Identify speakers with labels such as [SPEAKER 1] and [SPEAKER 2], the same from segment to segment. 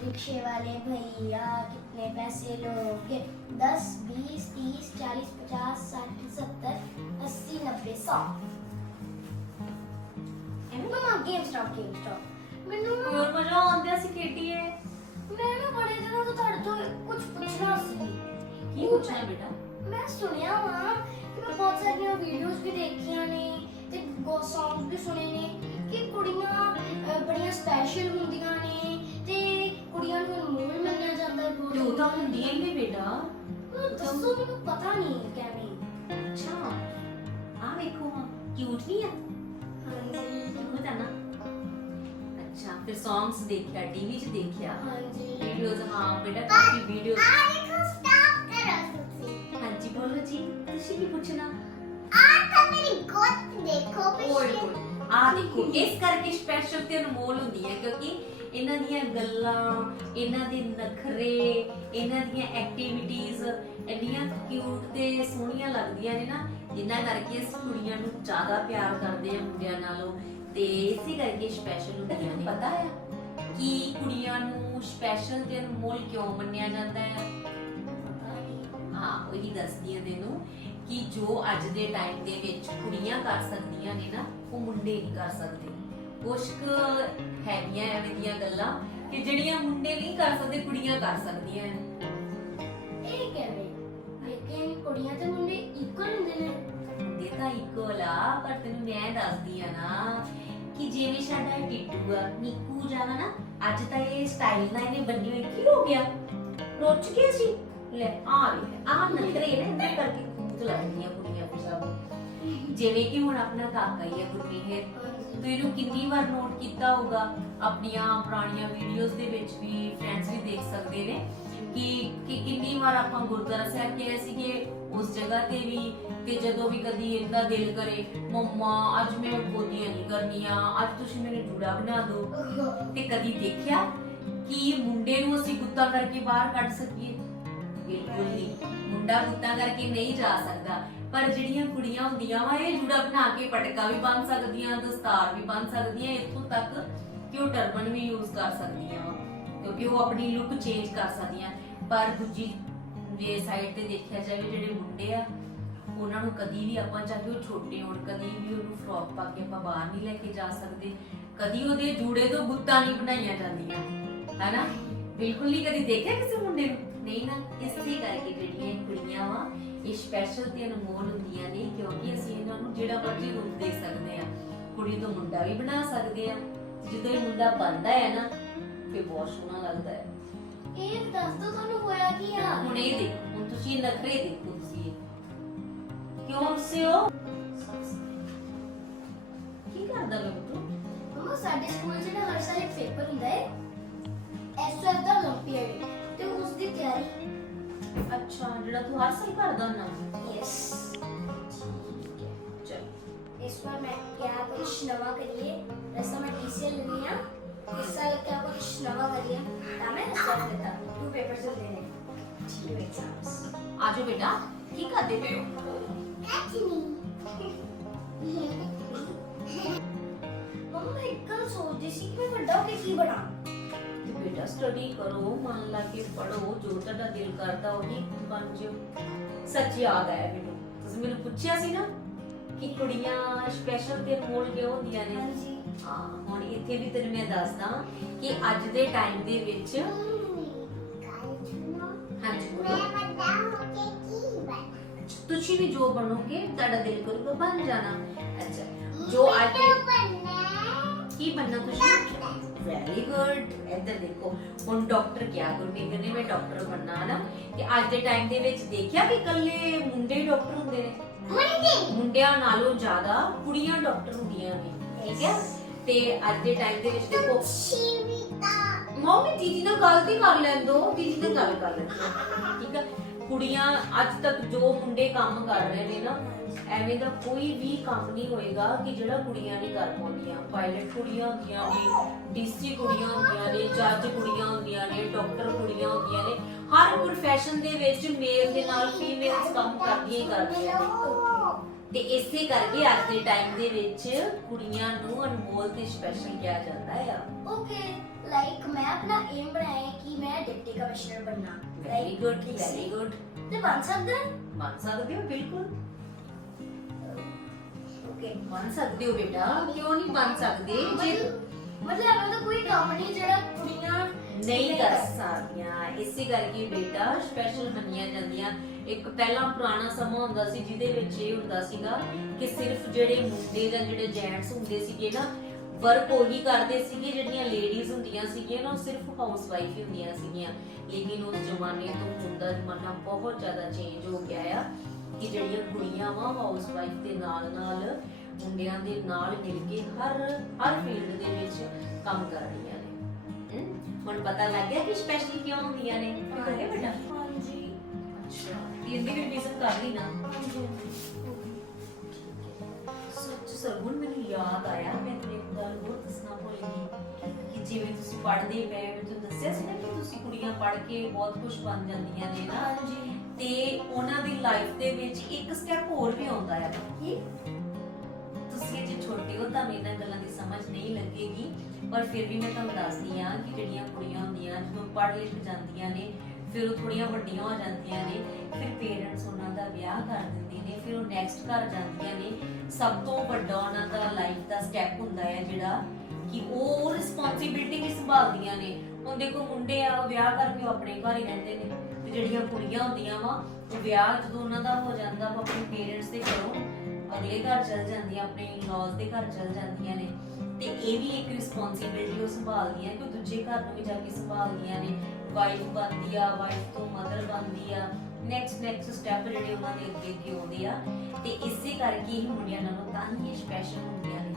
[SPEAKER 1] रिक्शे वाले भैया कितने पैसे लोगे दस बीस तीस चालीस पचास साठ सत्तर अस्सी नब्बे सौ मम्मा गेम स्टॉप गेम स्टॉप ਮੈਨੂੰ ਨਾ
[SPEAKER 2] ਹੋਰ ਮਜ਼ਾ ਆਉਂਦਾ ਸੀ ਖੇਡੀਏ
[SPEAKER 1] ਮੈਂ ਨਾ ਬੜੇ ਦਿਨਾਂ ਤੋਂ ਤੁਹਾਡੇ ਤੋਂ ਕੁਝ ਪੁੱਛਣਾ ਸੀ
[SPEAKER 2] ਕੀ ਪੁੱਛਣਾ ਬੇਟਾ
[SPEAKER 1] ਮੈਂ ਸੁਣਿਆ ਵਾ ਕਿ ਮੈਂ ਬਹੁਤ ਸਾਰੀਆਂ ਵੀਡੀਓਜ਼ ਵੀ ਦੇਖੀਆਂ ਨੇ ਤੇ ਬਹੁਤ ਸੌਂਗ ਵੀ ਸੁਣੇ ਨੇ ਕਿ ਕੁੜੀਆਂ ਅਹ, ਬੜੀਆਂ ਸਪੈਸ਼ਲ ਹੁੰਦੀਆਂ ਮੰਨਿਆ ਜਾਂਦਾ ਹੈ
[SPEAKER 2] ਤੇ
[SPEAKER 1] ਬਹੁਤ
[SPEAKER 2] ਉਹ ਤਾਂ ਹੁੰਦੀਆਂ ਹੀ ਨੇ ਬੇਟਾ
[SPEAKER 1] ਉਹ ਦੱਸੋ ਮੈਨੂੰ ਪਤਾ ਨਹੀਂ ਕਿਵੇਂ
[SPEAKER 2] ਅੱਛਾ ਆ ਵੇਖੋ ਹਾਂ ਕਿਊਟ ਨਹੀਂ ਆ
[SPEAKER 1] ਹਾਂਜੀ
[SPEAKER 2] ਕਿਊਟ ਆ ਨਾ ਅੱਛਾ ਫਿਰ ਸੌਂਗਸ ਦੇਖਿਆ ਟੀਵੀ 'ਚ ਦੇਖਿਆ
[SPEAKER 1] ਹਾਂਜੀ
[SPEAKER 2] ਵੀਡੀਓਜ਼ ਹਾਂ ਬੇਟਾ ਕਾਫੀ ਵੀਡੀਓਜ਼
[SPEAKER 1] ਆ ਦੇਖੋ ਸਟਾਪ ਕਰੋ ਤੁਸੀਂ
[SPEAKER 2] ਹਾਂਜੀ ਬੋਲੋ ਜੀ ਤੁਸੀਂ ਕੀ ਪੁੱਛਣਾ
[SPEAKER 1] ਆ ਤਾਂ ਮੇਰੀ ਗੋਤ ਦੇਖੋ
[SPEAKER 2] ਓਏ ਓਏ ਆ ਦੇਖੋ ਇਸ ਕਰਕੇ ਸਪੈਸ਼ਲ ਤੇ ਅਨਮੋਲ ਹੁੰਦੀ ਹੈ ਕਿਉਂਕਿ ਇਹਨਾਂ ਦੀਆਂ ਗੱਲਾਂ, ਇਹਨਾਂ ਦੇ ਨਖਰੇ, ਇਹਨਾਂ ਦੀਆਂ ਐਕਟੀਵਿਟੀਆਂ ਇੰਨੀਆਂ ਕਿਊਟ ਤੇ ਸੋਹਣੀਆਂ ਲੱਗਦੀਆਂ ਨੇ ਨਾ ਜਿਨ੍ਹਾਂ ਕਰਕੇ ਅਸੀਂ ਕੁੜੀਆਂ ਨੂੰ ਜ਼ਿਆਦਾ ਪਿਆਰ ਕਰਦੇ ਆ ਮੁੰਡਿਆਂ ਨਾਲੋਂ। ਤੇ ਇਸੇ ਕਰਕੇ ਸਪੈਸ਼ਲ ਹੁੰਦੀਆਂ ਨੇ। ਪਤਾ ਹੈ ਕਿ ਕੁੜੀਆਂ ਨੂੰ ਸਪੈਸ਼ਲ ਤੇ ਅਨਮੋਲ ਕਿਉਂ ਮੰਨਿਆ ਜਾਂਦਾ ਹੈ? ਹਾਂ, ਉਹੀ ਦੱਸਦੀ ਆ ਤੈਨੂੰ ਕਿ ਜੋ ਅੱਜ ਦੇ ਟਾਈਮ ਦੇ ਵਿੱਚ ਕੁੜੀਆਂ ਕਰ ਸਕਦੀਆਂ ਨੇ ਨਾ, ਉਹ ਮੁੰਡੇ ਨਹੀਂ ਕਰ ਸਕਦੇ। ਕੁਛ ਕੁ ਹੈਗੀਆਂ ਐਵੇਂ ਦੀਆਂ ਗੱਲਾਂ ਕਿ ਜਿਹੜੀਆਂ ਮੁੰਡੇ ਨਹੀਂ ਕਰ ਸਕਦੇ ਕੁੜੀਆਂ ਕਰ ਸਕਦੀਆਂ ਨੇ
[SPEAKER 1] ਇਹ ਕਿਵੇਂ? ਲੇਕਿਨ ਕੁੜੀਆਂ ਤੇ ਮੁੰਡੇ ਇਕੁਅਲ ਹੁੰਦੇ ਨੇ।
[SPEAKER 2] ਮੁੰਡੇ ਤਾਂ ਇਕੁਅਲ ਆ ਪਰ ਤੈਨੂੰ ਮੈਂ ਦੱਸਦੀ ਆ ਨਾ ਕਿ ਜਿਵੇਂ ਸਾਡਾ ਇਹ ਟਿੱਟੂ ਆ ਨਿੱਕੂ ਜਾਵਾ ਨਾ ਅੱਜ ਤਾਂ ਇਹ ਸਟਾਈਲ ਨਾਲ ਇਹਨੇ ਬੰਨੀ ਹੋਈ ਕੀ ਹੋ ਗਿਆ। ਰੁੱਚ ਗਿਆ ਸੀ। ਲੈ ਆ ਵੇ ਆ ਨਖਰੇ ਨੇ ਕਰਕੇ। ਕੂਤ ਲੱਗਦੀਆਂ ਕੁੜੀਆਂ ਫਿਰ ਸਭ। ਜਿਵੇਂ ਕਿ ਹੁਣ ਆਪਣਾ ਕਾਕਾ ਹੀ ਹੈ ਗੁਰਮੇਹਰ ਤੂੰ ਇਹਨੂੰ ਕਿੰਨੀ ਵਾਰ ਨੋਟ ਕੀਤਾ ਹੋਊਗਾ? ਆਪਣੀਆਂ ਪੁਰਾਣੀਆਂ ਵੀਡੀਓਜ਼ ਦੇ ਵਿੱਚ ਵੀ ਫਰੈਂਡਸ ਵੀ ਦੇਖ ਸਕਦੇ ਨੇ ਕਿ ਕਿ ਕਿੰਨੀ ਵਾਰ ਆਪਾਂ ਗੁਰਦੁਆਰਾ ਸਾਹਿਬ ਗਏ ਸੀਗੇ, ਉਸ ਜਗ੍ਹਾ ਤੇ ਵੀ, ਤੇ ਜਦੋਂ ਵੀ ਕਦੀ ਇਹਦਾ ਦਿਲ ਕਰੇ, ਮੰਮਾ, ਅੱਜ ਮੈਂ ਗੋਦੀਆਂ ਨਹੀਂ ਕਰਨੀਆਂ, ਅੱਜ ਤੁਸੀਂ ਮੈਨੂੰ ਜੂੜਾ ਬਣਾ ਦਿਓ। ਤੇ ਕਦੀ ਦੇਖਿਆ ਕਿ ਮੁੰਡੇ ਨੂੰ ਅਸੀਂ ਗੁੱਤਾ ਕਰਕੇ ਬਾਹਰ ਕੱਢ ਸਕੀਏ? ਬਿਲਕੁਲ ਨਹੀਂ। ਮੁੰਡਾ ਗੁੱਤਾ ਕਰਕੇ ਨਹੀਂ ਜਾ ਸਕਦਾ। ਪਰ ਜਿਹੜੀਆਂ ਕੁੜੀਆਂ ਹੁੰਦੀਆਂ ਵਾ, ਇਹ ਜੂੜਾ ਬਣਾ ਕੇ ਪਟਕਾ ਵੀ ਬੰਨ ਸਕਦੀਆਂ, ਦਸਤਾਰ ਵੀ ਬੰਨ ਸਕਦੀਆਂ, ਇੱਥੋਂ ਤੱਕ ਕਿ ਉਹ ਟਰਬਨ ਵੀ ਯੂਜ਼ ਕਰ ਸਕਦੀਆਂ ਵਾ, ਕਿਉਂਕਿ ਉਹ ਆਪਣੀ ਲੁੱਕ ਚੇਂਜ ਕਰ ਸਕਦੀਆਂ। ਪਰ ਦੂਜੀ ਜੇ ਸਾਈਡ ਤੇ ਦੇਖਿਆ ਜਾਵੇ, ਜਿਹੜੇ ਮੁੰਡੇ ਆ, ਉਹਨਾਂ ਨੂੰ ਕਦੀ ਵੀ ਆਪਾਂ ਚਾਹੇ ਉਹ ਛੋਟੇ ਹੋਣ, ਕਦੀ ਵੀ ਉਹਨੂੰ ਫਰੋਕ ਪਾ ਕੇ ਆਪਾਂ ਬਾਹਰ ਨਹੀਂ ਲੈ ਕੇ ਜਾ ਸਕਦੇ। ਕਦੀ ਉਹਦੇ ਜੂੜੇ ਤੋਂ ਗੁੱਤਾਂ ਨਹੀਂ ਬਣਾਈਆਂ ਜਾਂਦੀਆਂ। ਹੈਨਾ? ਬਿਲਕੁਲ ਨਹੀਂ, ਕਦੀ ਦੇਖਿਆ ਕਿਸੇ ਮੁੰਡੇ ਨੂੰ? ਨਹੀਂ ਨਾ ਇਸੇ ਕਰਕੇ ਜਿਹੜੀਆਂ ਕੁੜੀਆਂ ਵਾ ਇਹ ਸਪੈਸ਼ਲ ਤੇ ਅਨਮੋਲ ਹੁੰਦੀਆਂ ਨੇ ਕਿਉਂਕਿ ਅਸੀਂ ਇਹਨਾਂ ਨੂੰ ਜਿਹੜਾ ਮਰਜ਼ੀ ਰੂਪ ਦੇ ਸਕਦੇ ਆ। ਕੁੜੀ ਤੋਂ ਮੁੰਡਾ ਵੀ ਬਣਾ ਸਕਦੇ ਆ। ਜਦੋਂ ਇਹ ਮੁੰਡਾ ਬਣਦਾ ਹੈ ਨਾ ਫਿਰ ਬਹੁਤ ਸੋਹਣਾ ਲੱਗਦਾ ਹੈ।
[SPEAKER 1] ਇਹ ਦੱਸ ਦੋ ਤੁਹਾਨੂੰ ਹੋਇਆ ਕੀ ਆ?
[SPEAKER 2] ਹੁਣ ਇਹ ਦੇਖੋ ਹੁਣ ਤੁਸੀਂ ਇਹ ਨਖਰੇ ਦੇਖੋ ਤੁਸੀਂ ਇਹ। ਕਿਉਂ ਹੱਸੇ ਹੋ? ਕੀ ਕਰਦਾ ਵੇ ਤੂੰ
[SPEAKER 1] ਮਮਾ ਸਾਡੇ ਸਕੂਲ 'ਚ ਨਾ ਹਰ ਸਾਲ ਇੱਕ ਪੇਪਰ ਹੁੰਦਾ ਹੈ। ਐਸਐਫ ਦਾ
[SPEAKER 2] ਅੱਛਾ ਜਿਹੜਾ ਤੂੰ ਹਰ ਸਾਲ ਕਰਦਾ ਨਾ
[SPEAKER 1] ਯੈਸ
[SPEAKER 2] ਚਲ
[SPEAKER 1] ਇਸ ਵਾਰ ਮੈਂ ਕਿਹਾ ਕੁਝ ਨਵਾਂ ਕਰੀਏ ਵੈਸੇ ਮੈਂ टीसीएल ਲਈ ਆ ਇਸ ਸਾਲ ਕਿਆ ਕੁਝ ਨਵਾਂ ਕਰੀਏ ਤਾਂ ਮੈਂ ਐਸਐਫ ਦਿੱਤਾ ਟੂ ਪੇਪਰਸ ਹੁੰਦੇ ਨੇ ਟੂ ਐਗਜ਼ਾਮਸ
[SPEAKER 2] ਆਜੋ ਬੇਟਾ ਕੀ ਕਰਦੇ ਪਏ ਹੋ ਬੇਟਾ ਸਟੱਡੀ ਕਰੋ ਮਨ ਲਾ ਕੇ ਪੜੋ ਜੋ ਤੁਹਾਡਾ ਦਿਲ ਕਰਦਾ ਉਹੀ ਬਣ ਜਿਓ। ਸੱਚ ਯਾਦ ਆਇਆ ਮੈਨੂੰ। ਤੁਸੀਂ ਮੈਨੂੰ ਪੁੱਛਿਆ ਸੀ ਨਾ ਕਿ ਕੁੜੀਆਂ ਸਪੈਸ਼ਲ ਤੇ ਅਨਮੋਲ ਕਿਉਂ ਹੁੰਦੀਆਂ ਨੇ?
[SPEAKER 1] ਹਾਂਜੀ।
[SPEAKER 2] ਹਾਂ ਹੁਣ ਇੱਥੇ ਵੀ ਤੈਨੂੰ ਮੈਂ ਦੱਸਦਾ ਕਿ ਅੱਜ ਦੇ ਟਾਈਮ ਦੇ ਵਿੱਚ ਤੁਸੀਂ ਵੀ ਜੋ ਬਣੋਗੇ ਤੁਹਾਡਾ ਦਿਲ ਕਰੂਗਾ ਬਣ ਜਾਣਾ। ਅੱਛਾ। ਜੋ ਅੱਜ ਕੀ ਬਣਨਾ ਤੁਸੀਂ? ਵੈਰੀ ਗੁੱਡ ਇੱਧਰ ਦੇਖੋ ਹੁਣ ਡਾਕਟਰ ਕਿਆ ਗੁਰਮੇਂਦਰ ਨੇ ਮੈਂ ਡਾਕਟਰ ਬਣਨਾ ਹੈ ਨਾ ਕਿ ਅੱਜ ਦੇ ਟਾਈਮ ਦੇ ਵਿੱਚ ਦੇਖਿਆ ਕਿ ਇਕੱਲੇ ਮੁੰਡੇ ਡਾਕਟਰ ਹੁੰਦੇ ਨੇ? ਮੁੰਡਿਆਂ ਨਾਲੋਂ ਜ਼ਿਆਦਾ ਕੁੜੀਆਂ ਡਾਕਟਰ ਹੁੰਦੀਆਂ ਨੇ ਠੀਕ ਹੈ? ਤੇ ਅੱਜ ਦੇ ਟਾਈਮ ਦੇ ਵਿੱਚ ਦੇਖੋ ਮੰਮੀ ਦੀਦੀ ਨਾਲ ਗੱਲ ਤੇ ਕਰ ਲੈਣ ਦੋ ਦੀਦੀ ਨਾਲ ਗੱਲ ਕਰ ਲੈਣ। ਠੀਕ ਹੈ? ਕੁੜੀਆਂ ਅੱਜ ਤੱਕ ਜੋ ਮੁੰਡੇ ਕੰਮ ਕਰ ਰਹੇ ਨੇ ਨਾ ਐਵੇਂ ਦਾ ਕੋਈ ਵੀ ਕੰਮ ਨਹੀਂ ਹੋਏਗਾ ਕਿ ਜਿਹੜਾ ਕੁੜੀਆਂ ਨਹੀਂ ਕਰ ਪਾਉਂਦੀਆਂ ਪਾਇਲਟ ਕੁੜੀਆਂ ਹੁੰਦੀਆਂ ਨੇ ਡੀਸੀ ਕੁੜੀਆਂ ਹੁੰਦੀਆਂ ਨੇ ਜੱਜ ਕੁੜੀਆਂ ਹੁੰਦੀਆਂ ਨੇ ਡਾਕਟਰ ਕੁੜੀਆਂ ਹੁੰਦੀਆਂ ਨੇ ਹਰ ਪ੍ਰੋਫੈਸ਼ਨ ਦੇ ਵਿੱਚ ਮੇਲ ਦੇ ਨਾਲ ਫੀਮੇਲਸ ਕੰਮ ਕਰਦੀਆਂ ਹੀ ਕਰਦੀਆਂ ਨੇ ਤੇ ਇਸੇ ਕਰਕੇ ਅੱਜ ਦੇ ਟਾਈਮ ਦੇ ਵਿੱਚ ਕੁੜੀਆਂ ਨੂੰ ਅਨਮੋਲ ਤੇ ਸਪੈਸ਼ਲ ਕਿਹਾ ਜਾਂਦਾ ਹੈ
[SPEAKER 1] ओके लाइक मैं अपना एम बनाया है कि मैं डिप्टी कमिश्नर बनना
[SPEAKER 2] ਵੈਰੀ ਗੁੱਡ ਵੈਰੀ ਗੁੱਡ
[SPEAKER 1] ਤੇ ਬਣ ਸਕਦਾ ਹੈ
[SPEAKER 2] ਮੰਨ ਸਕਦੇ ਹੋ ਬਿਲਕੁਲ ਮੰਨ ਸਕਦੇ ਹੋ ਬੇਟਾ ਕਿਉਂ ਨਹੀਂ ਮੰਨ ਸਕਦੇ? ਜੇ
[SPEAKER 1] ਮਤਲਬ ਇਹਨਾਂ ਦਾ ਕੋਈ ਕੰਮ ਨਹੀਂ ਜਿਹੜਾ ਕੁੜੀਆਂ
[SPEAKER 2] ਨਹੀਂ ਕਰ ਸਕਦੀਆਂ। ਇਸੇ ਕਰਕੇ ਬੇਟਾ ਸਪੈਸ਼ਲ ਮੰਨੀਆਂ ਜਾਂਦੀਆਂ। ਇੱਕ ਪਹਿਲਾਂ ਪੁਰਾਣਾ ਸਮਾਂ ਹੁੰਦਾ ਸੀ ਜਿਹਦੇ ਵਿੱਚ ਇਹ ਹੁੰਦਾ ਸੀਗਾ ਕਿ ਸਿਰਫ ਜਿਹੜੇ ਮੁੰਡੇ ਜਾਂ ਜਿਹੜੇ ਜੈਂਟਸ ਹੁੰਦੇ ਸੀਗੇ ਨਾ ਵਰਕ ਉਹੀ ਕਰਦੇ ਸੀਗੇ ਜਿਹੜੀਆਂ ਲੇਡੀਜ਼ ਹੁੰਦੀਆਂ ਸੀਗੀਆਂ ਨਾ ਉਹ ਸਿਰਫ ਹਾਊਸ ਵਾਈਫ ਹੀ ਹੁੰਦੀਆਂ ਸੀਗੀਆਂ। ਲੇਕਿਨ ਉਸ ਜ਼ਮਾਨੇ ਤੋਂ ਹੁਣ ਦਾ ਜ਼ਮਾਨਾ ਬਹੁਤ ਜ਼ਿਆਦਾ ਚੇਂਜ ਹੋ ਗਿਆ ਆ ਕਿ ਜਿਹੜੀਆਂ ਕੁੜੀਆਂ ਵਾ ਹਾਊਸ ਵਾਈਫ ਦੇ ਨਾਲ ਨਾਲ ਮੁੰਡਿਆਂ ਦੇ ਨਾਲ ਮਿਲ ਕੇ ਹਰ ਹਰ ਫੀਲਡ ਦੇ ਵਿੱਚ ਕੰਮ ਕਰ ਰਹੀਆਂ ਨੇ। ਹਮ, ਹੁਣ ਪਤਾ ਲੱਗ ਗਿਆ ਕਿ ਸਪੈਸ਼ਲ ਕਿਉਂ ਹੁੰਦੀਆਂ ਨੇ। ਪਤਾ ਹੈ ਬੇਟਾ
[SPEAKER 1] ਹਾਂਜੀ।
[SPEAKER 2] ਅੱਛਾ ਵੀ ਰਿਵੀਜ਼ਨ ਕਰ ਲਈ ਨਾ। ਸੱਚ ਸਰਗੁਣ ਮੈਨੂੰ ਯਾਦ ਆਇਆ ਮੈਂ ਤੈਨੂੰ ਇੱਕ ਗੱਲ ਹੋਰ ਦੱਸਣਾ ਭੁੱਲ ਗਈ ਕਿ ਜਿਵੇਂ ਤੁਸੀਂ ਪੜ੍ਹਦੇ ਪਏ ਮੈਂ ਤੁਹਾਨੂੰ ਦੱਸਿਆ ਸੀ ਨਾ ਕਿ ਤੁਸੀਂ ਕੁੜੀਆਂ ਪੜ੍ਹ ਕੇ ਬਹੁਤ ਕੁਝ ਬਣ ਜਾਂਦੀਆਂ ਨੇ ਨਾ।
[SPEAKER 1] ਹਾਂਜੀ।
[SPEAKER 2] ਤੇ ਉਹਨਾਂ ਦੀ ਲਾਈਫ ਦੇ ਵਿੱਚ ਇੱਕ ਸਟੈਪ ਹੋਰ ਵੀ ਆਉਂਦਾ ਹੈ
[SPEAKER 1] ਕੀ?
[SPEAKER 2] ਤੁਸੀਂ ਜੇ ਛੋਟੇ ਹੋ ਤਾਂ ਇਹਨਾਂ ਗੱਲਾਂ ਦੀ ਸਮਝ ਨਹੀਂ ਲੱਗੇਗੀ। ਪਰ ਫਿਰ ਵੀ ਮੈਂ ਤੁਹਾਨੂੰ ਦੱਸਦੀ ਆ ਕਿ ਜਿਹੜੀਆਂ ਕੁੜੀਆਂ ਹੁੰਦੀਆਂ, ਜਦੋਂ ਪੜ੍ਹ ਲਿਖ ਜਾਂਦੀਆਂ ਨੇ, ਫਿਰ ਉਹ ਥੋੜੀਆਂ ਵੱਡੀਆਂ ਹੋ ਜਾਂਦੀਆਂ ਨੇ, ਫਿਰ ਪੇਰੈਂਟਸ ਉਹਨਾਂ ਦਾ ਵਿਆਹ ਕਰ ਦਿੰਦੇ ਨੇ, ਫਿਰ ਉਹ ਨੈਕਸਟ ਘਰ ਜਾਂਦੀਆਂ ਨੇ। ਸਭ ਤੋਂ ਵੱਡਾ ਉਹਨਾਂ ਦਾ ਲਾਈਫ ਦਾ ਸਟੈਪ ਹੁੰਦਾ ਹੈ ਜਿਹੜਾ ਕਿ ਉਹ ਰਿਸਪੌਂਸਿਬਿਲਟੀ ਵੀ ਸੰਭਾਲਦੀਆਂ ਨੇ। ਹੁਣ ਦੇਖੋ ਮੁੰਡੇ ਆ, ਉਹ ਵਿਆਹ ਕਰਕੇ ਆਪਣੇ ਘਰ ਹੀ ਰਹਿੰਦੇ ਨੇ। ਤੇ ਜਿਹੜੀਆਂ ਕੁੜੀਆਂ ਹੁੰਦੀਆਂ ਵਾ, ਉਹ ਵਿਆਹ ਜਦੋਂ ਉਹਨਾਂ ਦਾ ਹੋ ਜਾਂਦਾ ਵਾ, ਆਪਣੇ ਪੇਰੈਂਟਸ ਦੇ ਘਰੋਂ ਅਗਲੇ ਘਰ ਚਲ ਜਾਂਦੀਆਂ, ਆਪਣੇ ਇਨ-ਲॉज ਦੇ ਘਰ ਚਲ ਜਾਂਦੀਆਂ ਨੇ। ਤੇ ਇਹ ਵੀ ਇੱਕ ਰਿਸਪੌਂਸਿਬਿਲਟੀ ਉਹ ਸੰਭਾਲਦੀਆਂ ਕਿ ਉਹ ਦੂਜੇ ਘਰ ਨੂੰ ਵੀ ਜਾ ਕੇ ਸੰਭਾਲਦੀਆਂ ਨੇ। ਵਾਈਫ ਬਣਦੀ ਆ ਵਾਈਫ ਤੋਂ ਮਦਰ ਬਣਦੀ ਆ। ਨੈਕਸਟ ਨੈਕਸਟ ਸਟੈਪ ਜਿਹੜੇ ਉਹਨਾਂ ਦੇ ਅੱਗੇ ਅੱਗੇ ਆਉਂਦੇ ਆ। ਤੇ ਇਸੇ ਕਰਕੇ ਹੀ ਮੁੰਡਿਆਂ ਨਾਲੋਂ ਤਾਂ ਹੀ ਸਪੈਸ਼ਲ ਹੁੰਦੀਆਂ ਨੇ।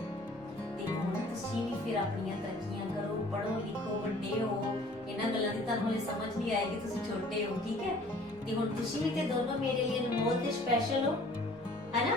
[SPEAKER 2] ਤੇ ਹੁਣ ਤੁਸੀਂ ਵੀ ਫਿਰ ਆਪਣੀਆਂ ਤਰੱਕੀਆਂ ਕਰੋ ਪੜੋ ਲਿਖੋ, ਵੱਡੇ ਹੋ। ਇਹਨਾਂ ਗੱਲਾਂ ਦੀ ਤੁਹਾਨੂੰ ਹਲੇ ਸਮਝ ਨਹੀਂ ਆਏਗੀ ਤੁਸੀਂ ਛੋਟੇ ਹੋ, ਠੀਕ ਹੈ? ਤੇ ਹੁਣ ਤੁਸੀਂ ਵੀ ਤੇ ਦੋਨੋਂ ਮੇਰੇ ਲਈ ਅਨਮੋਲ ਤੇ ਸਪੈਸ਼ਲ ਹੋ। ਹੈਨਾ?